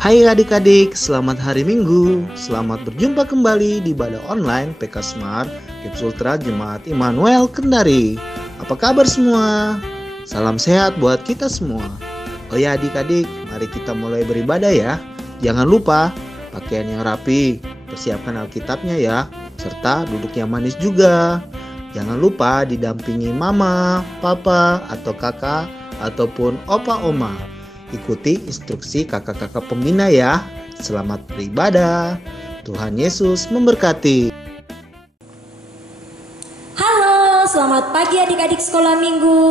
Hai adik-adik, selamat hari Minggu. Selamat berjumpa kembali di ibadah online PK Smart Kipsultra Jemaat Immanuel Kendari. Apa kabar semua? Salam sehat buat kita semua. Oh ya adik-adik, mari kita mulai beribadah ya. Jangan lupa pakaian yang rapi, persiapkan Alkitabnya ya, serta duduk yang manis juga. Jangan lupa didampingi mama, papa, atau kakak, ataupun opa oma. Ikuti instruksi kakak-kakak pembina ya. Selamat beribadah. Tuhan Yesus memberkati. Halo, selamat pagi adik-adik sekolah minggu.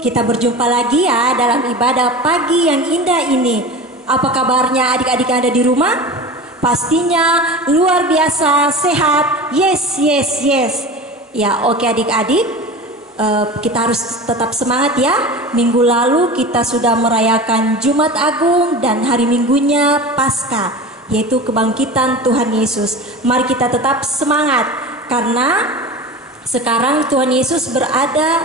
Kita berjumpa lagi ya dalam ibadah pagi yang indah ini. Apa kabarnya adik-adik yang ada di rumah? Pastinya luar biasa sehat. Yes. Ya oke adik-adik. Kita harus tetap semangat ya. Minggu lalu kita sudah merayakan Jumat Agung dan hari Minggunya Paskah, yaitu kebangkitan Tuhan Yesus. Mari kita tetap semangat karena sekarang Tuhan Yesus berada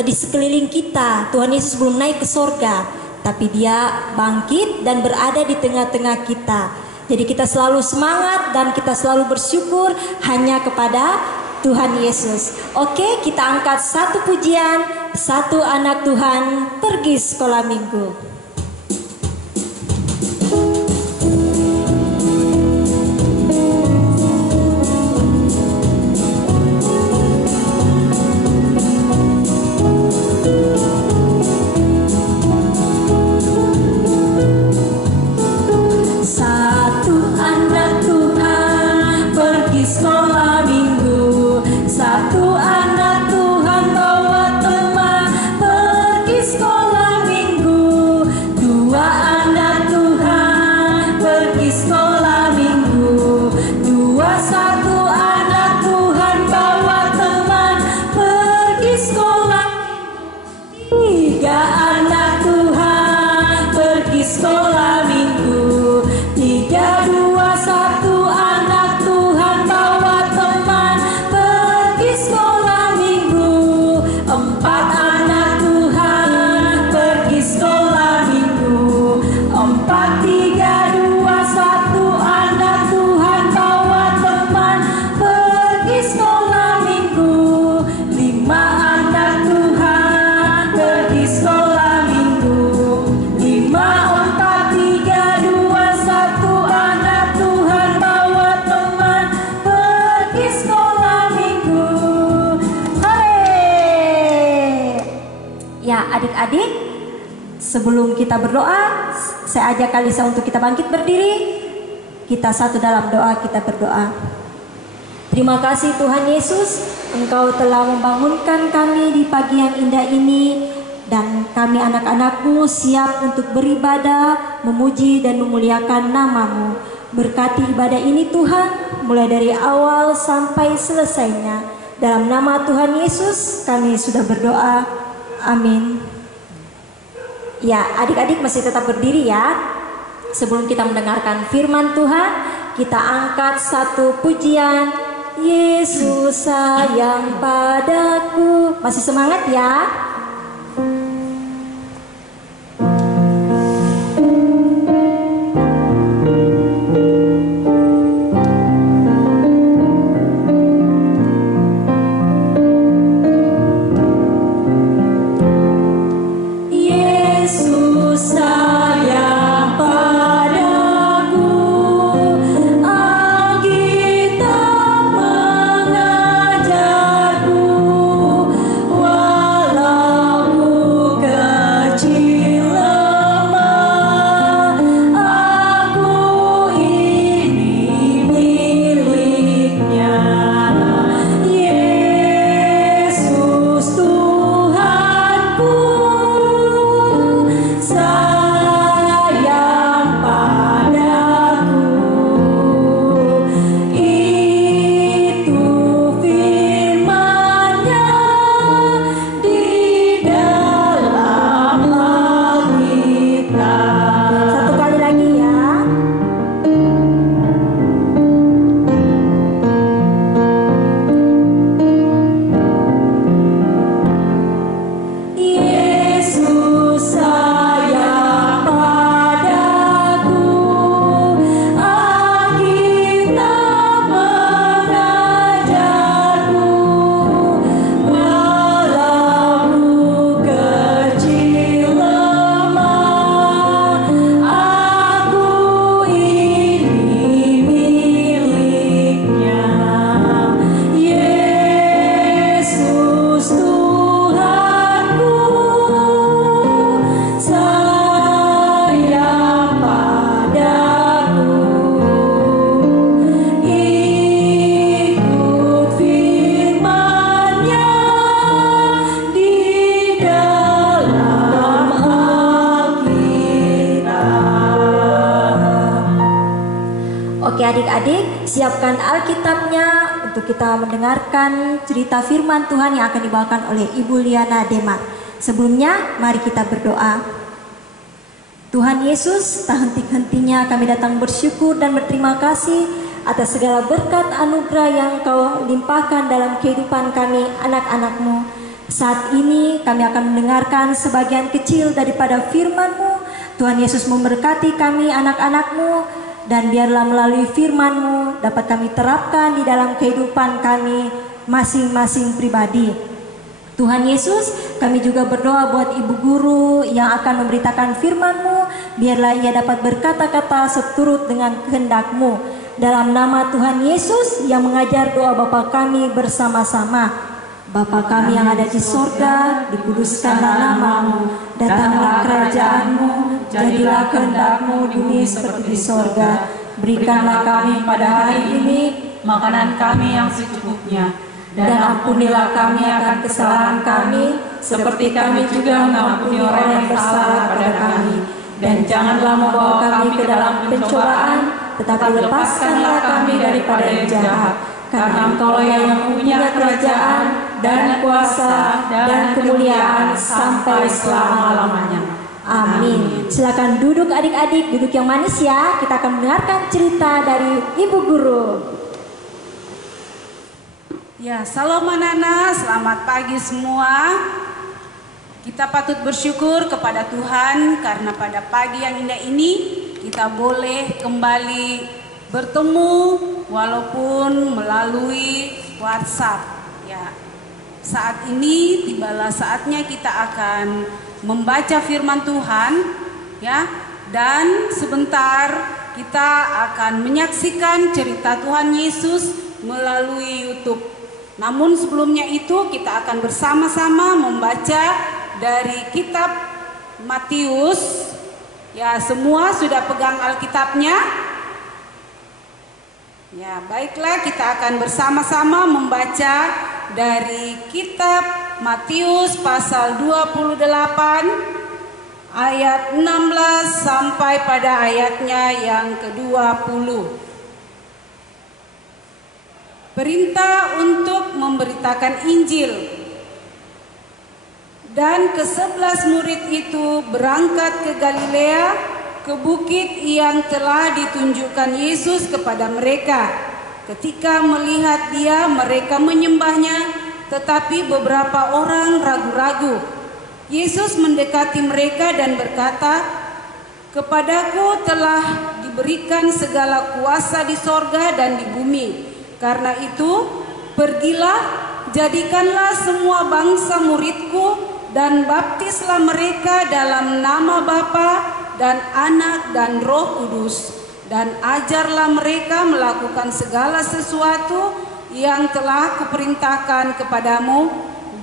di sekeliling kita. Tuhan Yesus belum naik ke sorga, tapi dia bangkit dan berada di tengah-tengah kita. Jadi kita selalu semangat dan kita selalu bersyukur hanya kepada Tuhan Yesus. Oke, kita angkat satu pujian, satu anak Tuhan pergi sekolah minggu. Satu anak Tuhan pergi sekolah minggu. Satu anak Tuhan bawa teman pergi sekolah minggu. Dua anak Tuhan pergi sekolah minggu. Satu anak Tuhan bawa teman pergi sekolah. Tiga anak Tuhan pergi sekolah minggu. Tiga, dua, satu anak Tuhan bawa teman pergi sekolah minggu. Empat anak Tuhan pergi sekolah minggu. Empat, tiga, dua, satu anak Tuhan bawa teman pergi sekolah minggu. Lima anak Tuhan pergi sekolah minggu. Lima, empat, tiga, dua, satu anak Tuhan bawa teman pergi sekolah minggu. Hore! Ya adik-adik, sebelum kita berdoa, saya ajak Kalisa untuk kita bangkit berdiri. Kita satu dalam doa, kita berdoa. Terima kasih Tuhan Yesus, Engkau telah membangunkan kami di pagi yang indah ini. Dan kami anak-anak-Mu siap untuk beribadah, memuji dan memuliakan nama-Mu. Berkati ibadah ini Tuhan, mulai dari awal sampai selesainya. Dalam nama Tuhan Yesus kami sudah berdoa. Amin. Ya, adik-adik masih tetap berdiri ya. Sebelum kita mendengarkan firman Tuhan, kita angkat satu pujian. Yesus sayang padaku. Masih semangat ya? Yesus sayang padaku, Alkitab mengajarku, walau adik-adik, siapkan Alkitabnya untuk kita mendengarkan cerita firman Tuhan yang akan dibawakan oleh Ibu Liana Demar. Sebelumnya, mari kita berdoa. Tuhan Yesus, tak henti-hentinya kami datang bersyukur dan berterima kasih atas segala berkat anugerah yang Kau limpahkan dalam kehidupan kami, anak-anak-Mu. Saat ini kami akan mendengarkan sebagian kecil daripada firman-Mu. Tuhan Yesus memberkati kami, anak-anak-Mu, dan biarlah melalui firman-Mu dapat kami terapkan di dalam kehidupan kami masing-masing pribadi. Tuhan Yesus, kami juga berdoa buat ibu guru yang akan memberitakan firman-Mu, biarlah ia dapat berkata-kata seturut dengan kehendak-Mu. Dalam nama Tuhan Yesus yang mengajar doa Bapa kami bersama-sama. Bapa kami yang ada di sorga, dikuduskanlah nama-Mu, datanglah kerajaan-Mu, jadilah kehendak-Mu di bumi seperti di sorga. Berikanlah kami pada hari ini makanan kami yang secukupnya, dan ampunilah kami akan kesalahan kami, seperti kami juga mengampuni orang yang bersalah kepada kami. Dan janganlah membawa kami ke dalam pencobaan, tetapi lepaskanlah kami daripada yang jahat. Karena Engkau yang punya kerajaan dan kuasa dan kemuliaan sampai selama-lamanya. Amin. Silakan duduk adik-adik, duduk yang manis ya. Kita akan mendengarkan cerita dari Ibu Guru. Ya, salam anak-anak, selamat pagi semua. Kita patut bersyukur kepada Tuhan karena pada pagi yang indah ini kita boleh kembali bertemu walaupun melalui WhatsApp. Ya, saat ini tibalah saatnya kita akan membaca firman Tuhan, ya, dan sebentar kita akan menyaksikan cerita Tuhan Yesus melalui YouTube. Namun sebelumnya itu kita akan bersama-sama membaca dari kitab Matius. Ya, semua sudah pegang Alkitabnya? Ya, baiklah, kita akan bersama-sama membaca dari kitab Matius pasal 28 ayat 16 sampai pada ayatnya yang ke-20. Perintah untuk memberitakan Injil. Dan ke-11 murid itu berangkat ke Galilea, ke bukit yang telah ditunjukkan Yesus kepada mereka. Ketika melihat Dia, mereka menyembahnya, tetapi beberapa orang ragu-ragu. Yesus mendekati mereka dan berkata, "Kepadaku telah diberikan segala kuasa di sorga dan di bumi. Karena itu, pergilah, jadikanlah semua bangsa muridku, dan baptislah mereka dalam nama Bapa dan Anak dan Roh Kudus, dan ajarlah mereka melakukan segala sesuatu yang telah kuperintahkan kepadamu,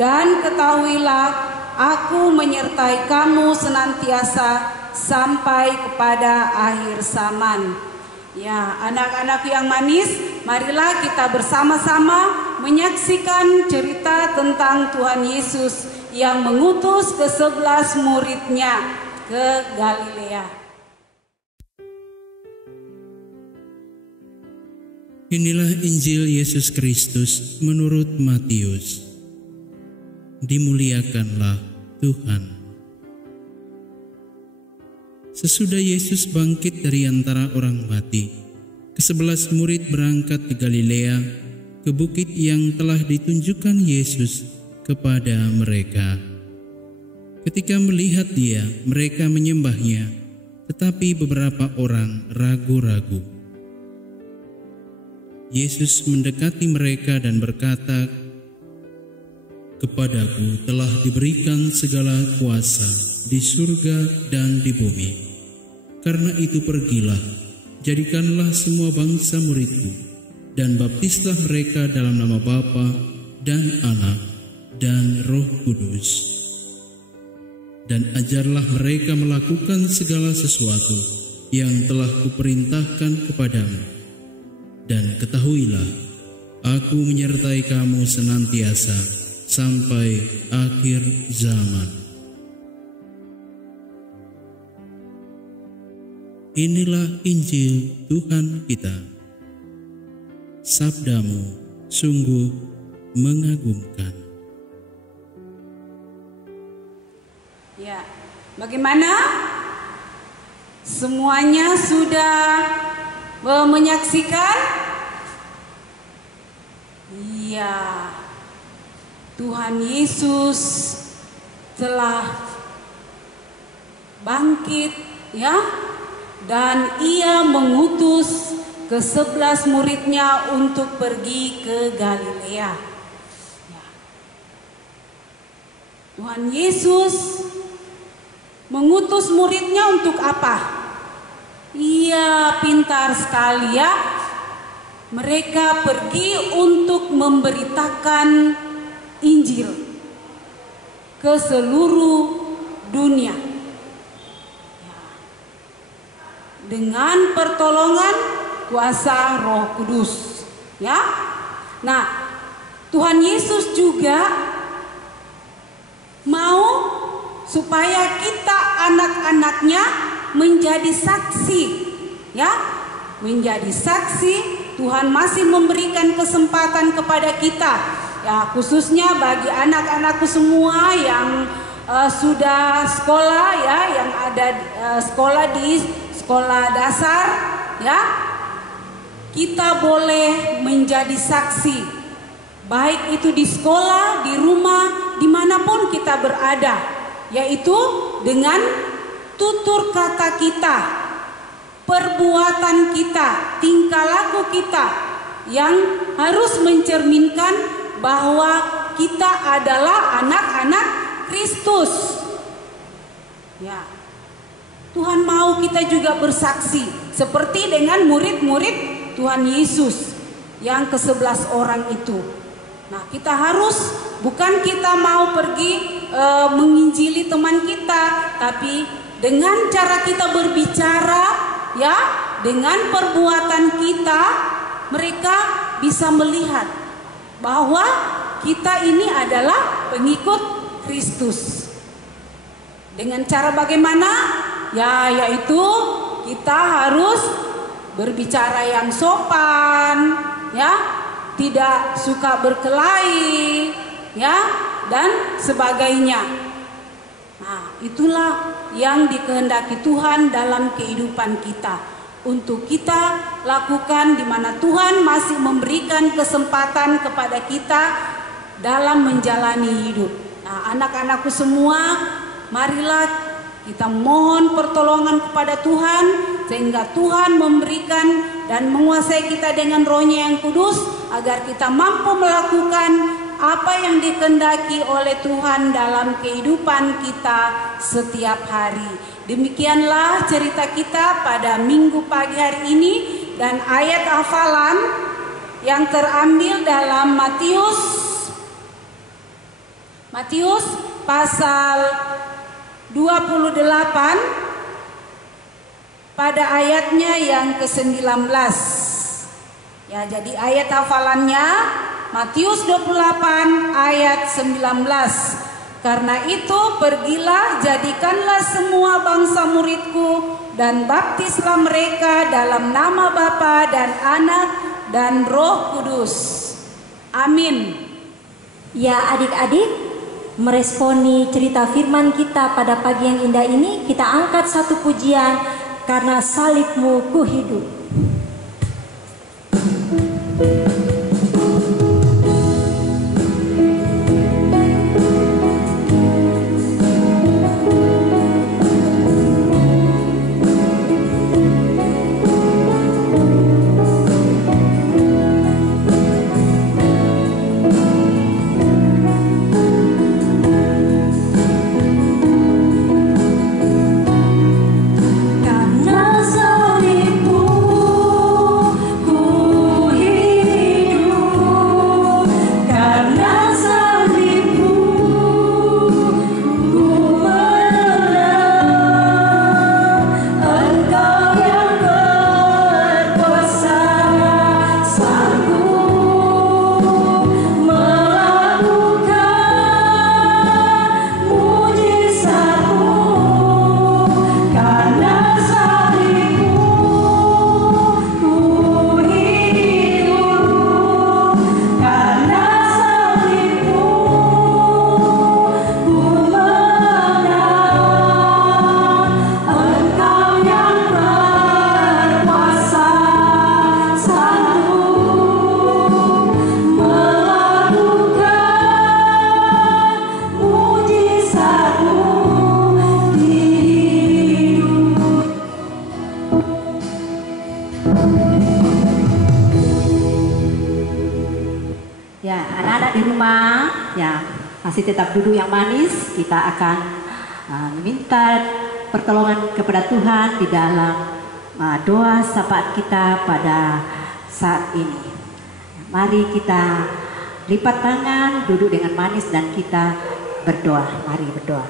dan ketahuilah aku menyertai kamu senantiasa sampai kepada akhir zaman." Ya, anak-anak yang manis, marilah kita bersama-sama menyaksikan cerita tentang Tuhan Yesus yang mengutus ke-11 muridnya ke Galilea. Inilah Injil Yesus Kristus menurut Matius. Dimuliakanlah Tuhan. Sesudah Yesus bangkit dari antara orang mati, ke-11 murid berangkat ke Galilea, ke bukit yang telah ditunjukkan Yesus kepada mereka. Ketika melihat Dia, mereka menyembahnya, tetapi beberapa orang ragu-ragu. Yesus mendekati mereka dan berkata, "Kepadaku telah diberikan segala kuasa di surga dan di bumi. Karena itu pergilah, jadikanlah semua bangsa muridku, dan baptislah mereka dalam nama Bapa dan Anak dan Roh Kudus. Dan ajarlah mereka melakukan segala sesuatu yang telah kuperintahkan kepadamu. Dan ketahuilah, aku menyertai kamu senantiasa sampai akhir zaman." Inilah Injil Tuhan kita. sabdamu sungguh mengagumkan. Ya, bagaimana? Semuanya sudah menyaksikan? Iya, Tuhan Yesus telah bangkit, ya, dan Ia mengutus ke-11 muridnya untuk pergi ke Galilea. Ya. Tuhan Yesus mengutus muridnya untuk apa? Ia pintar sekali, ya. Mereka pergi untuk memberitakan Injil ke seluruh dunia. Dengan pertolongan kuasa Roh Kudus, ya. Nah, Tuhan Yesus juga mau supaya kita anak-anaknya menjadi saksi, ya. Menjadi saksi. Tuhan masih memberikan kesempatan kepada kita, ya, khususnya bagi anak-anakku semua yang sudah sekolah, ya, yang ada sekolah di sekolah dasar, ya. Kita boleh menjadi saksi, baik itu di sekolah, di rumah, dimanapun kita berada, yaitu dengan tutur kata kita, perbuatan kita, tingkah laku kita yang harus mencerminkan bahwa kita adalah anak-anak Kristus. Ya. Tuhan mau kita juga bersaksi seperti dengan murid-murid Tuhan Yesus yang ke-11 orang itu. Nah, kita harus, bukan kita mau pergi menginjili teman kita, tapi dengan cara kita berbicara, ya, dengan perbuatan kita, mereka bisa melihat bahwa kita ini adalah pengikut Kristus. Dengan cara bagaimana? Ya, yaitu kita harus berbicara yang sopan, ya, tidak suka berkelahi, ya, dan sebagainya. Nah, itulah yang dikehendaki Tuhan dalam kehidupan kita, untuk kita lakukan di mana Tuhan masih memberikan kesempatan kepada kita dalam menjalani hidup. Nah, anak-anakku semua, marilah kita mohon pertolongan kepada Tuhan, sehingga Tuhan memberikan dan menguasai kita dengan Roh-Nya yang kudus, agar kita mampu melakukan apa yang dikehendaki oleh Tuhan dalam kehidupan kita setiap hari. Demikianlah cerita kita pada minggu pagi hari ini, dan ayat hafalan yang terambil dalam Matius pasal 28 pada ayatnya yang ke-19. Ya, jadi ayat hafalannya Matius 28 ayat 19. Karena itu pergilah, jadikanlah semua bangsa muridku, dan baptislah mereka dalam nama Bapa dan Anak dan Roh Kudus. Amin. Ya, adik-adik, meresponi cerita firman kita pada pagi yang indah ini, kita angkat satu pujian, Karena Salibmu Ku Hidup. Karena salibmu Masih tetap duduk yang manis, kita akan meminta pertolongan kepada Tuhan di dalam doa syafaat kita pada saat ini. Mari kita lipat tangan, duduk dengan manis dan kita berdoa. Mari berdoa.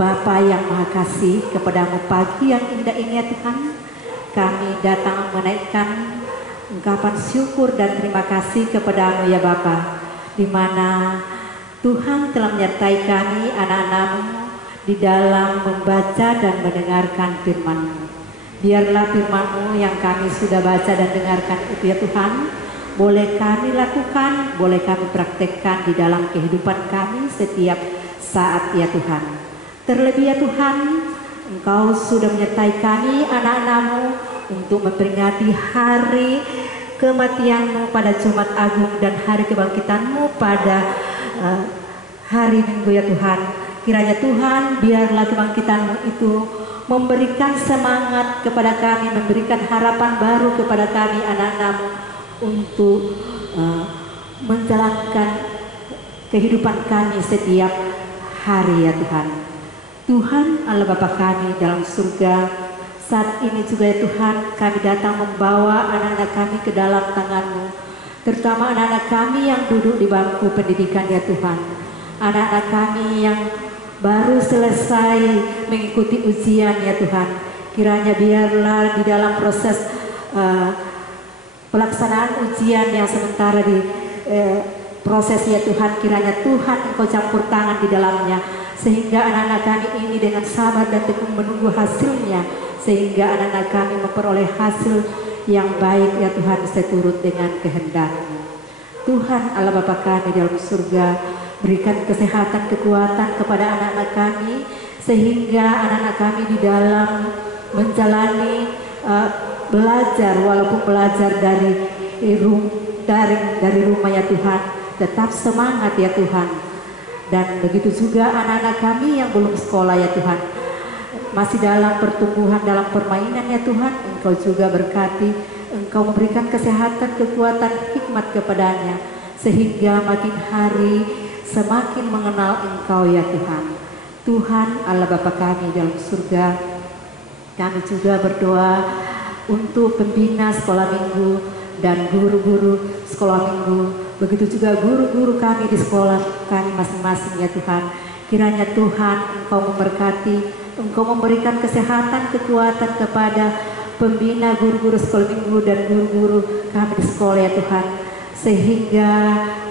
Bapa yang Maha Kasih, kepadamu pagi yang indah ini ya Tuhan, kami datang menaikkan ungkapan syukur dan terima kasih kepadamu ya Bapa, di mana Tuhan telah menyertai kami anak-anak-Mu di dalam membaca dan mendengarkan firman-Mu. Biarlah firman-Mu yang kami sudah baca dan dengarkan itu ya Tuhan, boleh kami lakukan, boleh kami praktekkan di dalam kehidupan kami setiap saat ya Tuhan. Terlebih ya Tuhan, Engkau sudah menyertai kami anak-anak-Mu untuk memperingati hari kematian-Mu pada Jumat Agung dan hari kebangkitan-Mu pada hari Minggu ya Tuhan. Kiranya Tuhan, biarlah kebangkitan-Mu itu memberikan semangat kepada kami, memberikan harapan baru kepada kami anak-anak-Mu untuk menjalankan kehidupan kami setiap hari ya Tuhan. Tuhan Allah Bapa kami dalam surga, saat ini juga ya Tuhan, kami datang membawa anak-anak kami ke dalam tangan-Mu, terutama anak-anak kami yang duduk di bangku pendidikan ya Tuhan, anak-anak kami yang baru selesai mengikuti ujian ya Tuhan. Kiranya biarlah di dalam proses pelaksanaan ujian yang sementara di proses ya Tuhan, kiranya Tuhan Engkau campur tangan di dalamnya, sehingga anak-anak kami ini dengan sabar dan tekun menunggu hasilnya, sehingga anak-anak kami memperoleh hasil yang baik ya Tuhan, seturut dengan kehendak-Mu. Tuhan Allah Bapa kami dalam surga, berikan kesehatan, kekuatan kepada anak-anak kami, sehingga anak-anak kami di dalam menjalani belajar, walaupun belajar dari rumah ya Tuhan, tetap semangat ya Tuhan. Dan begitu juga anak-anak kami yang belum sekolah ya Tuhan, masih dalam pertumbuhan, dalam permainan ya Tuhan, Engkau juga berkati, Engkau memberikan kesehatan, kekuatan, hikmat kepadanya, sehingga makin hari semakin mengenal Engkau ya Tuhan. Tuhan Allah Bapa kami dalam surga, kami juga berdoa untuk pembina sekolah minggu dan guru-guru sekolah minggu, begitu juga guru-guru kami di sekolah kami masing-masing ya Tuhan. Kiranya Tuhan Engkau memberkati, Engkau memberikan kesehatan, kekuatan kepada pembina guru-guru sekolah minggu dan guru-guru kami di sekolah ya Tuhan, sehingga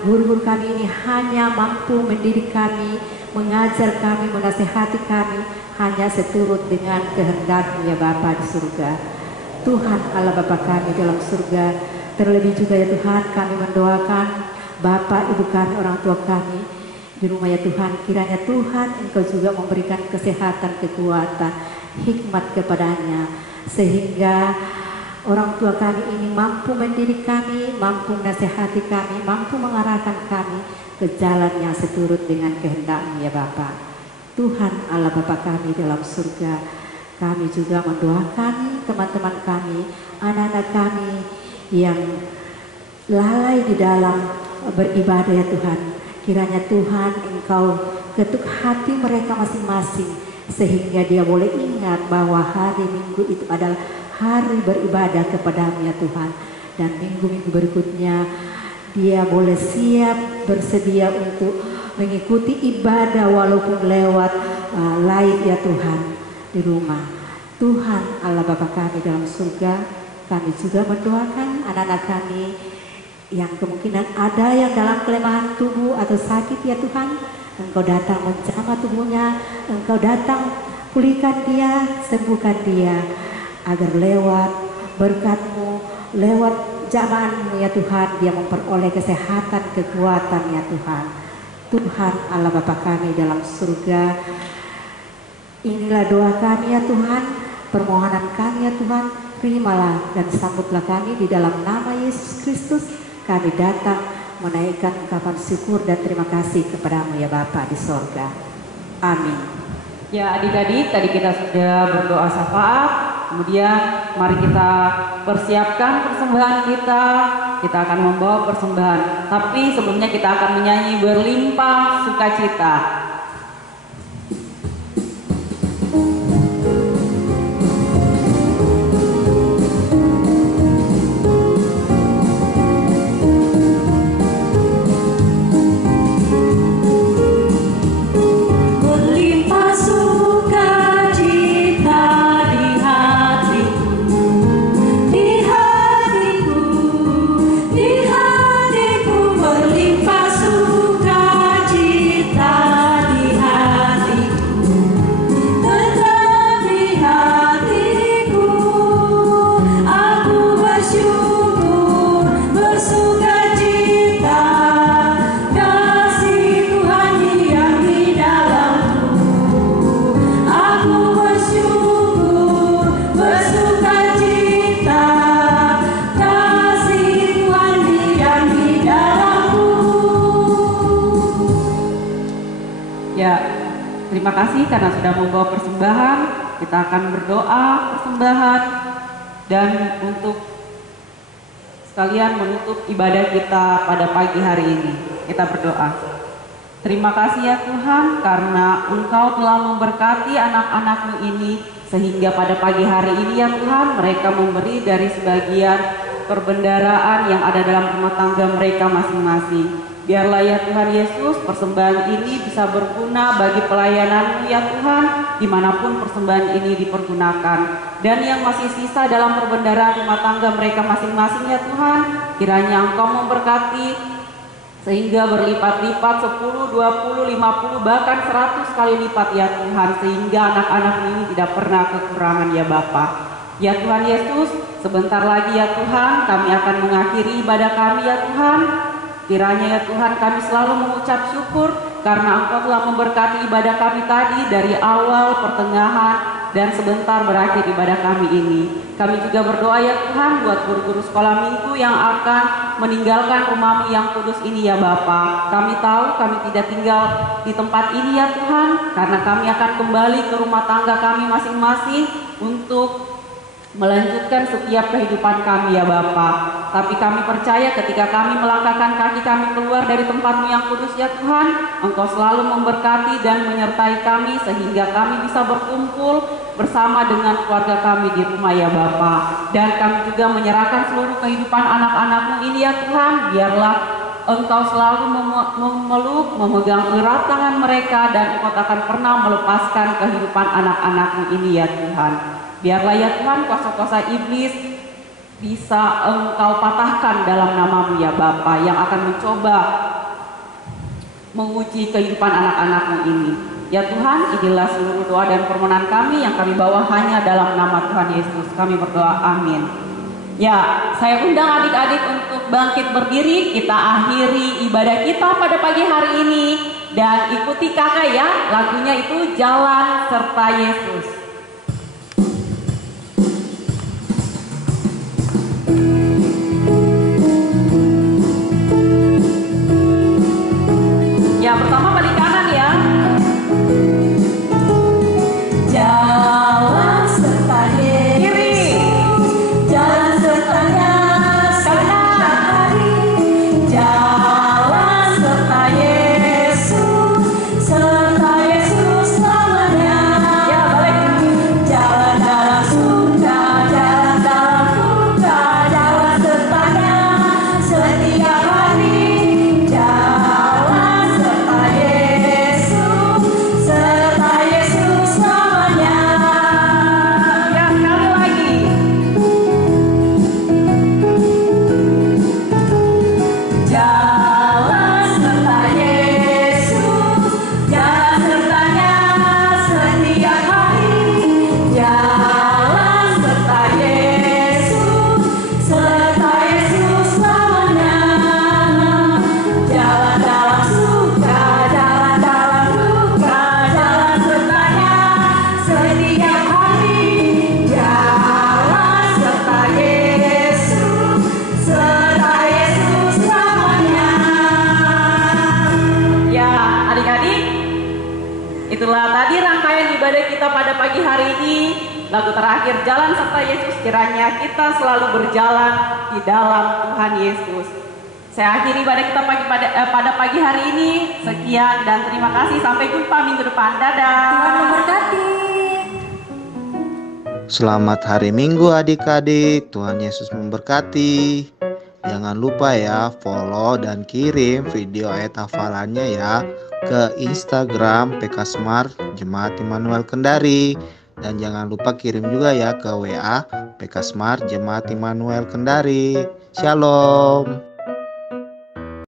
guru-guru kami ini hanya mampu mendidik kami, mengajar kami, menasihati kami hanya seturut dengan kehendak-Mu ya Bapa di surga. Tuhan Allah Bapa kami dalam surga, terlebih juga ya Tuhan, kami mendoakan Bapak Ibu kami, orang tua kami di rumah ya Tuhan. Kiranya Tuhan Engkau juga memberikan kesehatan, kekuatan, hikmat kepadanya, sehingga orang tua kami ini mampu mendidik kami, mampu menasihati kami, mampu mengarahkan kami ke jalan yang seturut dengan kehendak-Mu ya Bapa. Tuhan Allah Bapa kami dalam surga, kami juga mendoakan teman-teman kami, anak-anak kami yang lalai di dalam beribadah ya Tuhan. Kiranya Tuhan Engkau ketuk hati mereka masing-masing, sehingga dia boleh ingat bahwa hari Minggu itu adalah hari beribadah kepada-Mu ya Tuhan, dan minggu-minggu berikutnya dia boleh siap bersedia untuk mengikuti ibadah walaupun lewat live ya Tuhan di rumah. Tuhan Allah Bapa kami dalam surga, kami juga mendoakan anak-anak kami yang kemungkinan ada yang dalam kelemahan tubuh atau sakit ya Tuhan. Engkau datang menjamah tubuhnya, Engkau datang pulihkan dia, sembuhkan dia, agar lewat berkat-Mu, lewat jamahan-Mu ya Tuhan, dia memperoleh kesehatan, kekuatan ya Tuhan. Tuhan Allah Bapa kami dalam surga, inilah doa kami ya Tuhan, permohonan kami ya Tuhan, terimalah dan sambutlah kami di dalam nama Yesus Kristus. Kami datang menaikkan ungkapan syukur dan terima kasih kepada-Mu ya Bapa di sorga. Amin. Ya adik-adik, tadi kita sudah berdoa syafaat, Kemudian mari kita persiapkan persembahan kita. Kita akan membawa persembahan. Tapi sebelumnya kita akan menyanyi Berlimpah Sukacita. Terima kasih karena sudah membawa persembahan. Kita akan berdoa persembahan dan untuk sekalian menutup ibadah kita pada pagi hari ini. Kita berdoa. Terima kasih ya Tuhan karena Engkau telah memberkati anak-anak-Mu ini sehingga pada pagi hari ini ya Tuhan mereka memberi dari sebagian perbendaraan yang ada dalam rumah tangga mereka masing-masing. Biarlah ya Tuhan Yesus persembahan ini bisa berguna bagi pelayanan-Mu ya Tuhan dimanapun persembahan ini dipergunakan. Dan yang masih sisa dalam perbendaharaan rumah tangga mereka masing-masing ya Tuhan, kiranya Engkau memberkati sehingga berlipat-lipat 10, 20, 50 bahkan 100 kali lipat ya Tuhan, sehingga anak-anak ini tidak pernah kekurangan ya Bapa. Ya Tuhan Yesus, sebentar lagi ya Tuhan kami akan mengakhiri ibadah kami ya Tuhan. Kiranya ya Tuhan kami selalu mengucap syukur karena Engkau telah memberkati ibadah kami tadi dari awal, pertengahan, dan sebentar berakhir ibadah kami ini. Kami juga berdoa ya Tuhan buat guru-guru sekolah minggu yang akan meninggalkan rumah-Mu yang kudus ini ya Bapa. Kami tahu kami tidak tinggal di tempat ini ya Tuhan karena kami akan kembali ke rumah tangga kami masing-masing untuk melanjutkan setiap kehidupan kami ya Bapa. Tapi kami percaya ketika kami melangkahkan kaki kami keluar dari tempat-Mu yang kudus ya Tuhan, Engkau selalu memberkati dan menyertai kami sehingga kami bisa berkumpul bersama dengan keluarga kami di rumah ya Bapa. Dan kami juga menyerahkan seluruh kehidupan anak-anak-Mu ini ya Tuhan. Biarlah Engkau selalu memeluk, memegang erat tangan mereka dan Engkau tak akan pernah melepaskan kehidupan anak-anak-Mu ini ya Tuhan. Biarlah ya Tuhan kuasa-kuasa iblis bisa Engkau patahkan dalam nama-Mu ya Bapa yang akan mencoba menguji kehidupan anak-anak-Mu ini. Ya Tuhan, inilah seluruh doa dan permohonan kami yang kami bawa hanya dalam nama Tuhan Yesus. Kami berdoa, amin. Ya, saya undang adik-adik untuk bangkit berdiri. Kita akhiri ibadah kita pada pagi hari ini dan ikuti kakak ya, lagunya itu Jalan Serta Yesus. Yang pertama balik kanan ya. Jalan serta Yesus, Kiri. jalan sertanya setiap hari. Jalan serta Yesus selamanya. Ya, balik. Jalan dalam suka, jalan dalam duka, jalan sertanya setiap hari. Jalan serta Yesus selamanya. Ya, sekali lagi. Jalan serta Yesus, jalan sertanya setiap hari. Jalan serta Yesus selamanya. Jalan dalam suka, jalan dalam duka, jalan sertanya setiap hari. Jalan serta Yesus selamanya. Ya, adik-adik, itulah tadi rangkaian ibadah kita pada pagi hari ini. lagu terakhir, jalan serta Yesus, kiranya kita selalu berjalan di dalam Tuhan Yesus. Saya akhiri pada pagi hari ini. Sekian dan terima kasih. Sampai jumpa minggu depan. Dadah. Tuhan memberkati. Selamat hari Minggu adik-adik, Tuhan Yesus memberkati. Jangan lupa ya follow dan kirim video ayat hafalannya ya ke Instagram PK Smart Jemaat Immanuel Kendari. Dan jangan lupa kirim juga ya ke WA PK Smart Jemaat Immanuel Kendari. Shalom.